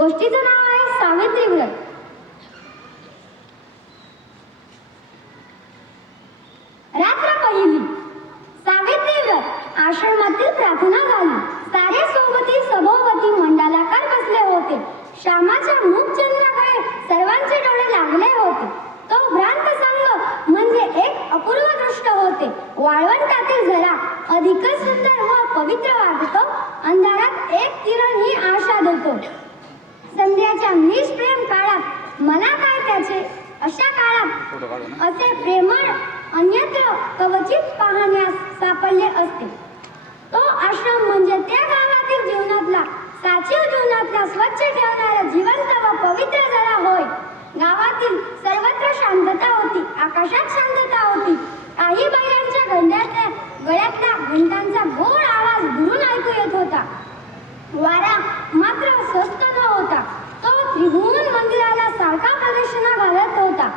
गोष्टीचं नाव आहे सावित्री व्रत. रात्र पहिली. सावित्री व्रत. आश्रमातील प्रार्थना झाली. सारे सोबती सभोवती मंडलाकार बसले होते. श्यामाच्या मुखचंद्राकडे सर्वांचे डोळे लागले होते. तो भ्रांत संग म्हणजे एक अपूर्व दृष्ट होते. वाळवंटातील झरा अधिकच सुंदर व पवित्र वाटतो. अंधारात एक किरण ही आशा देतो. संध्याच्या निष्प्रेम काळात मला काय त्याचे, अशा काळात असे प्रेमळ अन्यत्र कवचित पाहण्यास सापडले असते. तो आश्रम म्हणजे त्या गावातील जीवनातला, साचीव जीवनातला स्वच्छ ठेवणारा जिवंत व पवित्र झरा होय. गावातील सर्वत्र शांतता होती. आकाशात शांतता होती. काही बैलांच्या गळ्यातला घंटांचा गोड आवाज दुरून ऐकू येत होता. वारा मात्र स्वस्त न होता. तो त्रिभुवन मंदिराला सारखा प्रदक्षिणा घालत होता.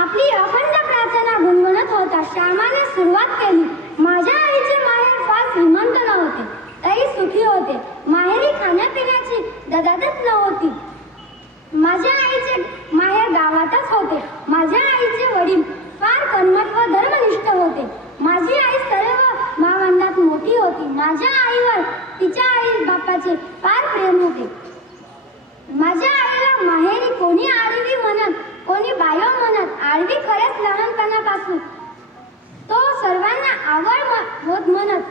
आपली अखंड प्रार्थना गुणगुणत होता. श्यामाने सुरुवात केली. माझ्या आईचे माहेर फार श्रीमंत नव्हते, तरी सुखी होते. माहेरी खाण्यापिण्याची ददादत नव्हती. माझ्या आईचे माहेर गावातच होते. माझ्या आईचे वडील फार कर्मठ व धर्मनिष्ठ होते. माझी आई सर्व भावंडात मोठी होती. माझ्या आईवर तिच्या आई बापाचे फार प्रेम होते. माझ्या आईला माहेरी कोणी आडवी म्हणत, कोणी बायो म्हणत. आडवी खरेच लहानपणापासून तो सर्वांना आवड होत म्हणत.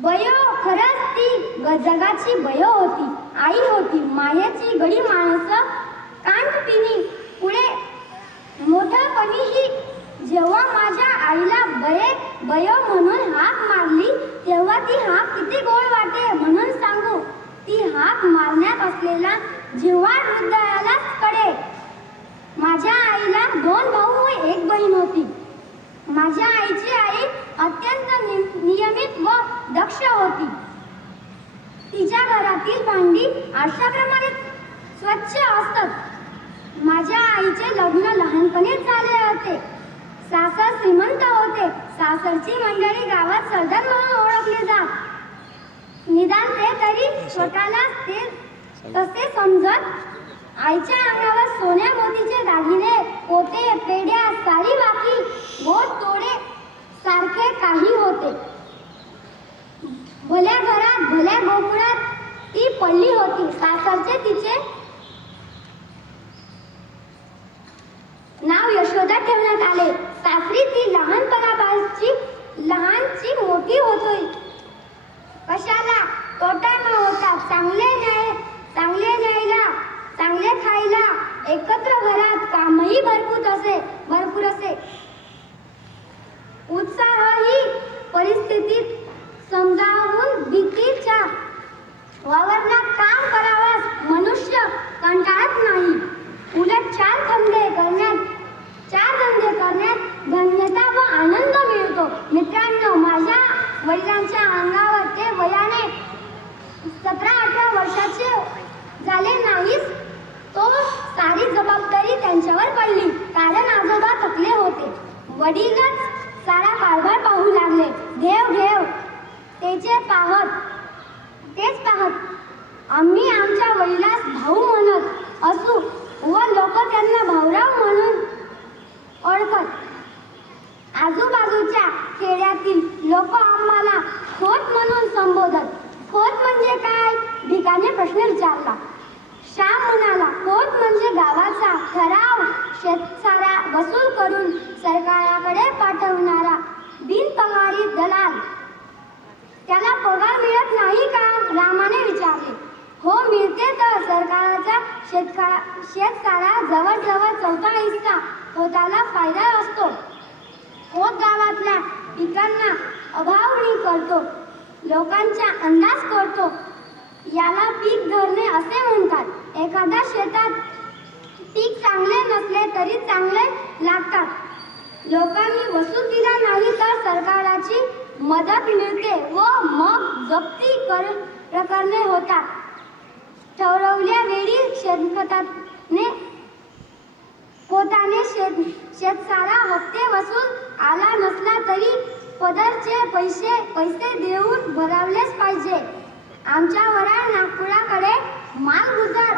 बयो खरंच ती जगाची बयो होती, आई होती. माहेरची गडी माणसं कांटपिनी पुढे मोठपणीही जेव्हा माझ्या आईला बयो म्हणून हाक मारली, तेव्हा ती हाक किती गोड वाटे म्हणून सांगू. ती हाक मारण्यात असलेला जिव्हाळ हृदयालाच कळे. माझ्या आईला 2 भाऊ व 1 बहीण होती. माझ्या आईची आई अत्यंत नियमित व दक्ष होती. तिच्या घरातील भांडी आरशाप्रमाणे स्वच्छ असत. माझ्या आईचे लग्न लहानपणीच झाले होते. सासर श्रीमंत होते. सासरची मंडळी गावात सरदार म्हणून ओळखले जात. निदान ते तरी स्वतःला ते तसे समजत. आईच्या अंगावर सोन्या मोतीचे दागिने, पोते, पेड्या, सारी वाकी, गोड तोडे सारखे काही होते. भल्या घरात भल्या गोकुळात ती पडली होती. सासरचे तिचे नाव यशोदा ठेवण्यात आले. सासरी ती लहानची मोठी होती. कशाला तोटा न होता. चांगले न्यायला, चांगले खायला, एकत्र घरात कामही भरपूर असे. उत्साहही परिस्थितीत समजावून भीतीच्या वावरण्यात काम करावयास मनुष्य कंटाळत नाही. उलट 4 धंदे करण्यात धन्यता व आनंद मिळतो. मित्रांनो, माझ्या वडिलांच्या अंगावर ते वयाने 17-18 वर्षाचे झाले नाहीस, तो सारी जबाबदारी त्यांच्यावर पडली. कारण आजोबा थकले होते. वडीलच सारा कारभार पाहू लागले. घेव तेच पाहत आम्ही आमच्या वडिलास भाऊ म्हणत असू व लोक त्यांना भाऊराव म्हणून ओळखत. आजूबाजूच्या खेड्यातील लोक आम्हाला खोत म्हणून संबोधत. खोत म्हणजे काय? भिकाने प्रश्न विचारला. श्याम म्हणाला, खोत म्हणजे गावाचा ठराव शेतसारा वसूल करून सरकाराकडे पाठवणारा बिनपगारी दलाल. त्याला पगार मिळत नाही का? रामाने विचारले. हो, मिळते तर. सरकाराचा शेतसारा जवळजवळ 1/4 हिस्सा खोताला फायदा असतो. खोत गावातल्या पिकांना अभावणी करतो, लोकांचा अंदाज करतो. याला पीक धरणे असे म्हणतात. एखाद्या शेतात पीक चांगले नसले तरी चांगले लागतात. लोकांनी वसूल दिला नाही तर सरकाराची मदत मिळते व मग जप्ती प्रकरणे होतात. ठरवल्या वेळी पोताने शेतसारा हप्ते वसूल आला नसला तरी पदरचे पैसे देऊन भरावलेच पाहिजे. आमच्या वराळ नागपुराकडे मालगुजार